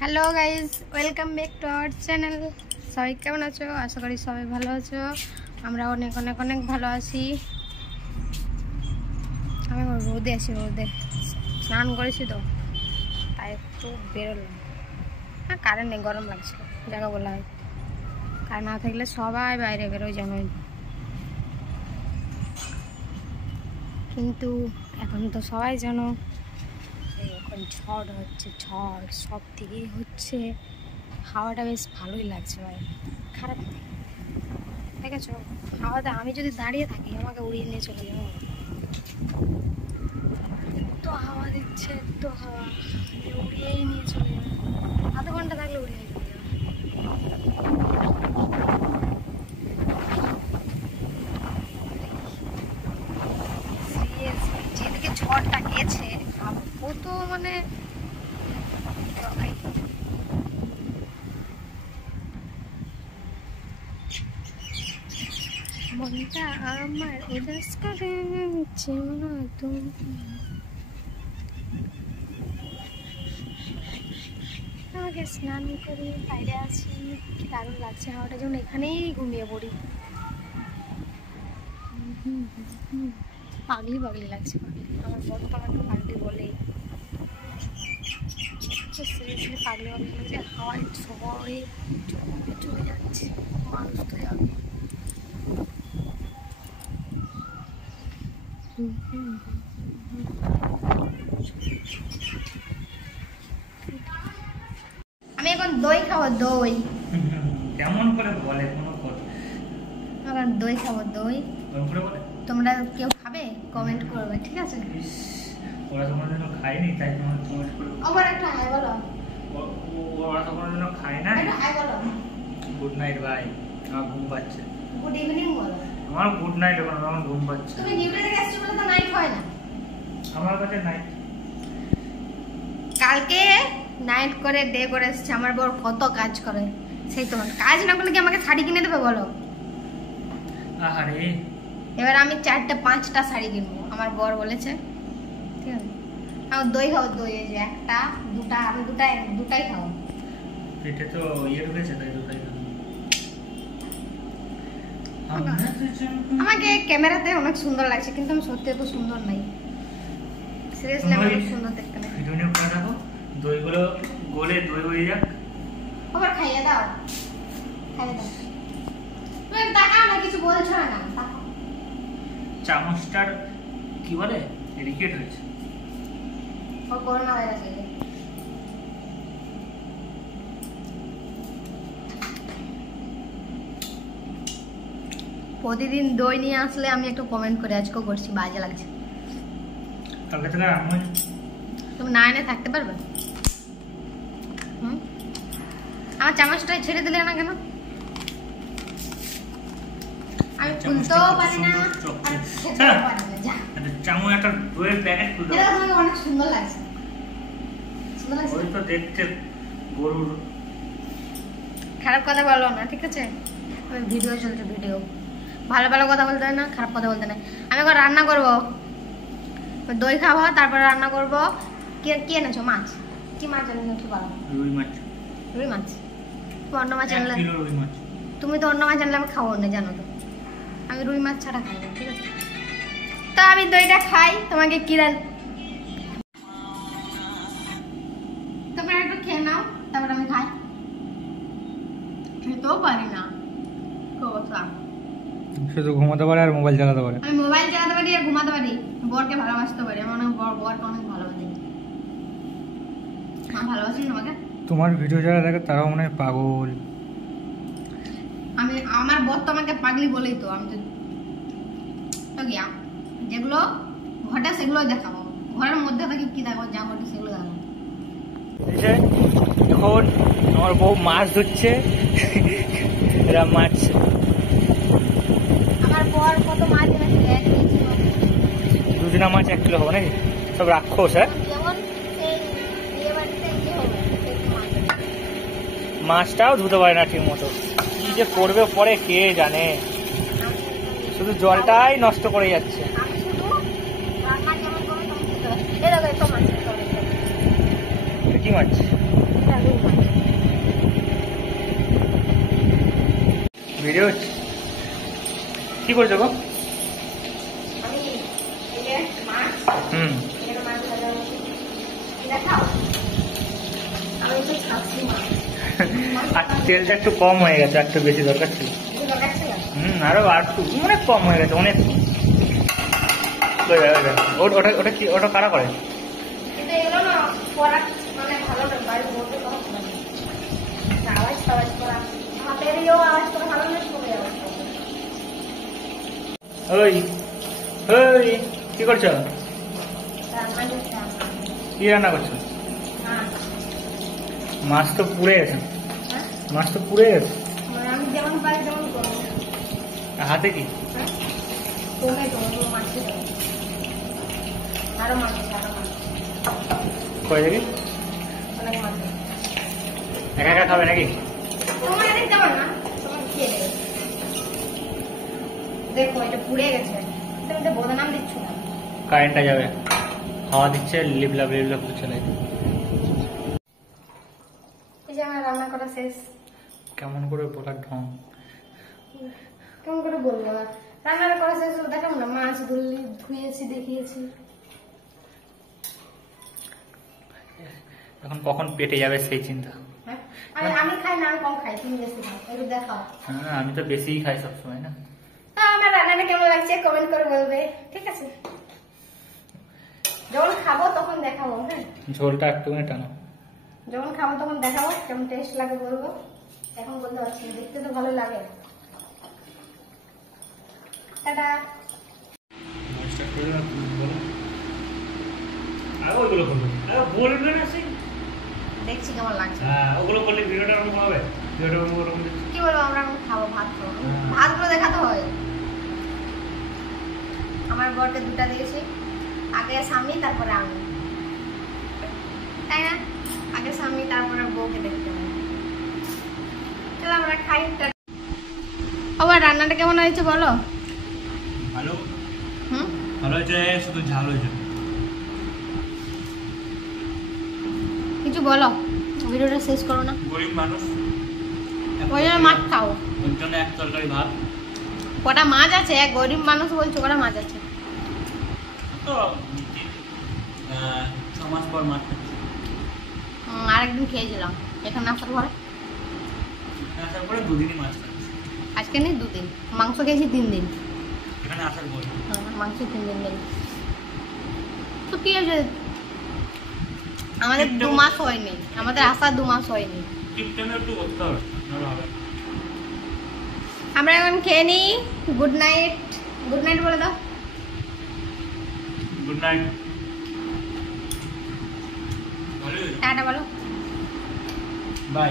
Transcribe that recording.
Hello guys, welcome back to our channel. সবাই কেমন আছো? আশা করি সবাই ভালো আছো। আমরা অনেক অনেক অনেক ভালো আছি। আমি রোদে আছি, রোদে স্নান করেছি তো, তাই একটু বেরোলাম। হ্যাঁ, কারেন্ট নেই, গরম লাগছিল, জায়গা বলা হয়। কারেন্ট না থাকলে সবাই বাইরে বেরোয় জানোই, কিন্তু এখন তো সবাই জানো এখন ঝড় হচ্ছে, ঝড় সব দিকেই হচ্ছে। হাওয়াটা বেশ ভালোই লাগছে ভাই, খারাপ নেই। দেখেছো হাওয়াতে আমি যদি দাঁড়িয়ে থাকি আমাকে উড়িয়ে নিয়ে চলে যাবো। তো হাওয়া দিচ্ছে, তো হাওয়া উড়িয়েই নিয়ে চলে যাবে। আধ ঘন্টা থাকলে উড়িয়ে চলে যাবে। যেদিকে ঝড়টা গেছে ও তো মানে মনটা আমার উদাস করে আমাকে স্নান করি, বাইরে আছি, কি দারুণ লাগছে হাওয়াটা, যেমন এখানেই ঘুমিয়ে পড়ি। পাগলি পাগলি লাগছে, পাগলি। আমার বড় তো আমাকে পাগলি বলেই, সিরিয়াসলি পাগলি পাগলি লাগছে। হাওয়ায় শহরে চলে যাচ্ছে, মানুষ তো যাবে। আমি এখন দই খাবো, দই। কেমন করে বলে কোনো কথা? এখন দই খাবো, দই। কেমন করে বলে? তোমরা কেউ খাবে কমেন্ট করবে, ঠিক আছে? ওরা তো কোনোদিনও খায়নি, তাই তোমার কমেন্ট করে। আবার একটা হাই বলো। ওরা তো কোনোদিনও খায় না। একটা হাই বলো। গুড নাইট ভাই, আমার ঘুম পাচ্ছে। গুড ইভিনিং বলো। আমার গুড নাইট, এখন আমার ঘুম পাচ্ছে। তুমি ডিউটি থেকে আসছো বলে তো নাইট হয় না। আমার কাছে নাইট। কালকে নাইট করে ডে করে এসেছে। আমার বর কত কাজ করে, সেই তো কাজ না করলে কি আমাকে শাড়ি কিনে দেবে বলো? আহারে, এবার আমি 4টা-5টা শাড়ি কিনবো, আমার বর বলেছে। ঠিক আছে, আমার দই খাবো, দই। এই যে একটা দুটা, আমি দুটাই খাবো। পেটে তো ইয়ে ঢুকেছে, তাই দুটাই খাবো। আমাকে ক্যামেরাতে অনেক সুন্দর লাগছে, কিন্তু আমি সত্যি এত সুন্দর নাই। সিরিয়াসলি আমি অনেক সুন্দর দেখতে না। ভিডিও নিয়ে করে দেখো, দইগুলো গলে দই হয়ে যাক। আবার খাইয়ে দাও, খাইয়ে দাও। তুমি তাকাও না, কিছু বলছো না, তাকাও। চামচটার কি বলে, রিকেট হয়েছে। ও করোনা ভাইরাস হয়েছে। প্রতিদিন দই নিয়ে আসলে আমি একটু কমেন্ট করে, আজকেও করছি, বাজে লাগছে। কালকে থেকে আমি তুমি না এনে থাকতে পারবে? আমার চামচটা ছেড়ে দিলে না কেন? আমি খুলতেও পারি না, আর খেতেও পারি না। যা, চামচ একটা দইয়ের প্যাকেট খুলে এটা তোমাকে অনেক সুন্দর লাগছে। সুন্দর লাগছে? ওই তো দেখতে গরুর। খারাপ কথা বলো না, ঠিক আছে? আমার ভিডিও চলছে, ভিডিও। ভালো ভালো কথা বলতে হয় না, খারাপ কথা বলতে নাই। আমি এখন রান্না করবো, দই খাবো, তারপরে রান্না করবো। কি এনেছো? মাছ? কি মাছ এনেছো একটু বলো। রুই মাছ। রুই মাছ? তুমি অন্য মাছ আনলে, 1 কিলো রুই মাছ। তুমি তো অন্য মাছ আনলে আমি খাবো না, জানো তো। আমি রুই মাছ ছাড়া খাই না, ঠিক আছে? তো আমি দইটা খাই, তোমাকে কি তোমরা একটু খেয়ে নাও, তারপর আমি খাই। খেতেও পারি না, শুধু ঘুমাতে পারে আর মোবাইল চালাতে পারে। আমি মোবাইল চালাতে পারি আর ঘুমাতে পারি, বরকে ভালোবাসতে পারি। আমি অনেক বরকে অনেক ভালোবাসি। মা ভালোবাসি তোমাকে? তোমার ভিডিও যারা দেখে তারাও মনে হয় পাগল। আমি, আমার বর তো আমাকে পাগলি বলেই তো। আমি তো গিয়া যেগুলো ঘটে সেগুলো দেখাবো, ঘরের মধ্যে থাকি কি দেখো, যা ঘটে সেগুলো দেখাবো। এখন আমার বউ মাছ ধরছে, এরা মাছ। আমার বর কত মাছ এনেছে, 1 কেজি মাছ। 2 দিনা মাছ 1 কিলো হবে নাকি? সব রাক্ষস। হ্যাঁ, যেমন সেই বিয়ে বাড়িতে কি হবে, মাছটাও ধুতে পারে না ঠিক মতো। কি যে করবে পরে কে জানে, শুধু জলটাই নষ্ট করে যাচ্ছে। আমি শুধু রান্না যেমন করে তেমন খেতে পারি। এই দেখো, একটা মাছ। কি মাছ? ভিডিও হচ্ছে কি করছো গো? হুম আর তেলটা একটু কম হয়ে গেছে, একটু বেশি দরকার ছিল। আরো আর একটু অনেক কম হয়ে গেছে, অনেক। ওটা ওটা কি, ওটা কারা করে? ওই ওই কি করছো? কি রান্না করছো? মাছ তো পুড়ে গেছে, মাছ তো পুড়ে গেছে। আমি যেমন পারি তেমন করবো। হাতে কি? আরো মাছ, কয় দেখি, অনেক মাছ। একা একা খাবে নাকি? তোমার এদিক যাবে না, তোমার খেয়ে দেবে। দেখো এটা পুড়ে গেছে, তুমি তো বদনাম দিচ্ছ না। কারেন্টটা যাবে, হাওয়া দিচ্ছে, লিপলাপ লিপলাপ করছে। এই যে আমার রান্না করা শেষ। কেমন করে বলার ঢং? কেমন করে বলবো? রান্নাটা করা শেষ হলো, দেখাবো না? মাছ ধুয়েছি, দেখিয়েছি। এখন কখন পেটে যাবে সেই চিন্তা। হ্যাঁ, আমি খাই না, আমি কম খাই, তুমি বেশি খাও, একটু দেখাও। হ্যাঁ, আমি তো বেশিই খাই সবসময় না। আমার রান্নাটা কেমন লাগছে কমেন্ট করে বলবে, ঠিক আছে? যখন খাবো তখন দেখাবো। হ্যাঁ, ঝোলটা একটুখানি টানো। যখন খাবো তখন দেখাবো, কেমন টেস্ট লাগে বলবো। এখন বলতে পারছি না, দেখতে তো ভালো লাগে। টাটা। দেখছি কেমন লাগছে। কি বলবো, আমরা এখন খাবো ভাত। ভাতগুলো দেখাতে হয়। আমার বরকে দুটা দিয়েছি, আগে স্বামী তারপরে আমি, তাই না? আগে স্বামী তারপরে বউকে দেখতে হবে। চলো আমরা খাই। আবার রান্নাটা কেমন হয়েছে বলো? ভালো, হুম, ভালো হয়েছে, শুধু ঝাল হয়েছে। কিছু বলো, ভিডিওটা শেষ করো না। গরিব মানুষ, ওই জন্য মাছ খাও। ওর জন্য এক তরকারি ভাত। কটা মাছ আছে? গরিব মানুষ বলছো, কটা মাছ আছে? তো 6 মাস পর মাছ খাচ্ছি। আরেকদিন খেয়েছিলাম এখানে আসার পরে। আসার পরে 2 দিনই মাছ খাচ্ছি। আজকে নেই 2 দিন, মাংস খেয়েছি 3 দিন। এখানে আসার পরে মাংস 3 দিন নেই। তো কি হয়েছে, আমাদের 2 মাস হয়নি, আমাদের আসা 2 মাস হয়নি। একটু করতে হবে, ভালো হবে। আমরা এখন খেয়ে নিই। Good night. গুড নাইট বলে দাও। Good night. টাটা বলো। বাই।